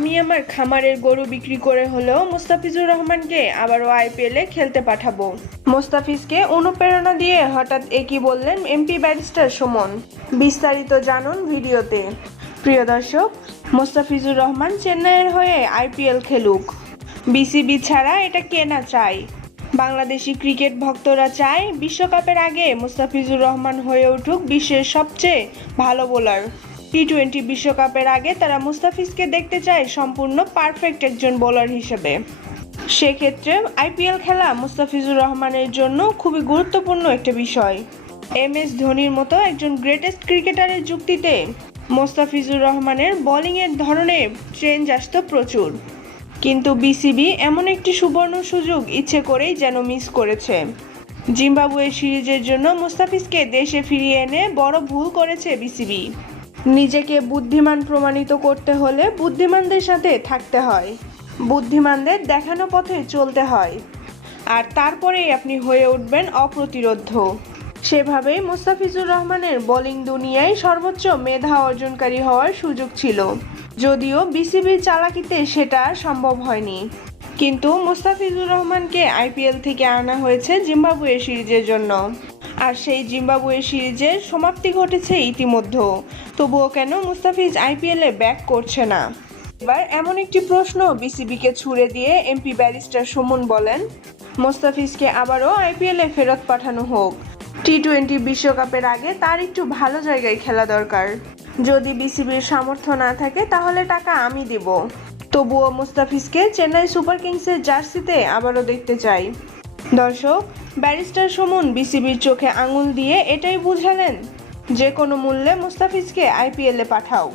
আমি আমার খামারের গরু বিক্রি করে হলেও মোস্তাফিজুর রহমানকে আবারও আইপিএলে খেলতে পাঠাবো। মোস্তাফিজকে অনুপ্রেরণা দিয়ে হঠাৎ একই বললেন এমপি ব্যারিস্টার সুমন। বিস্তারিত জানুন ভিডিওতে। প্রিয় দর্শক, মোস্তাফিজুর রহমান চেন্নাইয়ের হয়ে আইপিএল খেলুক। বিসিবি ছাড়া এটা কে না চায়? বাংলাদেশি ক্রিকেট ভক্তরা চায় বিশ্বকাপের আগে মুস্তাফিজুর রহমান হয়ে উঠুক বিশ্বের সবচেয়ে ভালো বোলার। টি টোয়েন্টি বিশ্বকাপের আগে তারা মুস্তাফিজকে দেখতে চায় সম্পূর্ণ পারফেক্ট একজন বোলার হিসেবে। সেক্ষেত্রে আইপিএল খেলা মুস্তাফিজুর রহমানের জন্য খুবই গুরুত্বপূর্ণ একটা বিষয়। এম এস ধোনির মতো একজন গ্রেটেস্ট ক্রিকেটারের যুক্তিতে মোস্তাফিজুর রহমানের বোলিংয়ের ধরনে চেঞ্জ আসতো প্রচুর। কিন্তু বিসিবি এমন একটি সুবর্ণ সুযোগ ইচ্ছে করেই যেন মিস করেছে। জিম্বাবুয়ে সিরিজের জন্য মুস্তাফিজকে দেশে ফিরিয়ে এনে বড় ভুল করেছে বিসিবি নিজেকে বুদ্ধিমান প্রমাণিত করতে হলে বুদ্ধিমানদের সাথে থাকতে হয়। বুদ্ধিমানদের দেখানো পথে চলতে হয়। আর তারপরেই আপনি হয়ে উঠবেন অপ্রতিরোধ্য সেভাবেই মুস্তাফিজুর রহমানের বোলিং দুনিয়ায় সর্বোচ্চ মেধা অর্জনকারী হওয়ার সুযোগ ছিল। যদিও বিসিবির চালাকিতে সেটা সম্ভব হয়নি। কিন্তু মুস্তাফিজুর রহমানকে আইপিএল থেকে আনা হয়েছে জিম্বাবুয়ে সিরিজের জন্য। আর সেই জিম্বাবুয়ে সিরিজের সমাপ্তি ঘটেছে ইতিমধ্যে। তবুও কেন মুস্তাফিজ আইপিএলে ব্যাক করছে না? এবার এমন একটি প্রশ্ন বিসিবিকে ছুড়ে দিয়ে এমপি ব্যারিস্টার সুমন বলেন, মোস্তাফিজকে আবারও আইপিএলে ফেরত পাঠানো হোক। টি টোয়েন্টি বিশ্বকাপের আগে তার একটু ভালো জায়গায় খেলা দরকার। যদি বিসিবির সামর্থ্য না থাকে তাহলে টাকা আমি দেব। তবুও মুস্তাফিজকে চেন্নাই সুপার কিংসের জার্সিতে আবারও দেখতে চাই। দর্শক ব্যারিস্টার সমুন বিসিবির চোখে আঙুল দিয়ে এটাই বুঝালেন যে কোনো মূল্যে মুস্তাফিজকে আইপিএলে পাঠাও।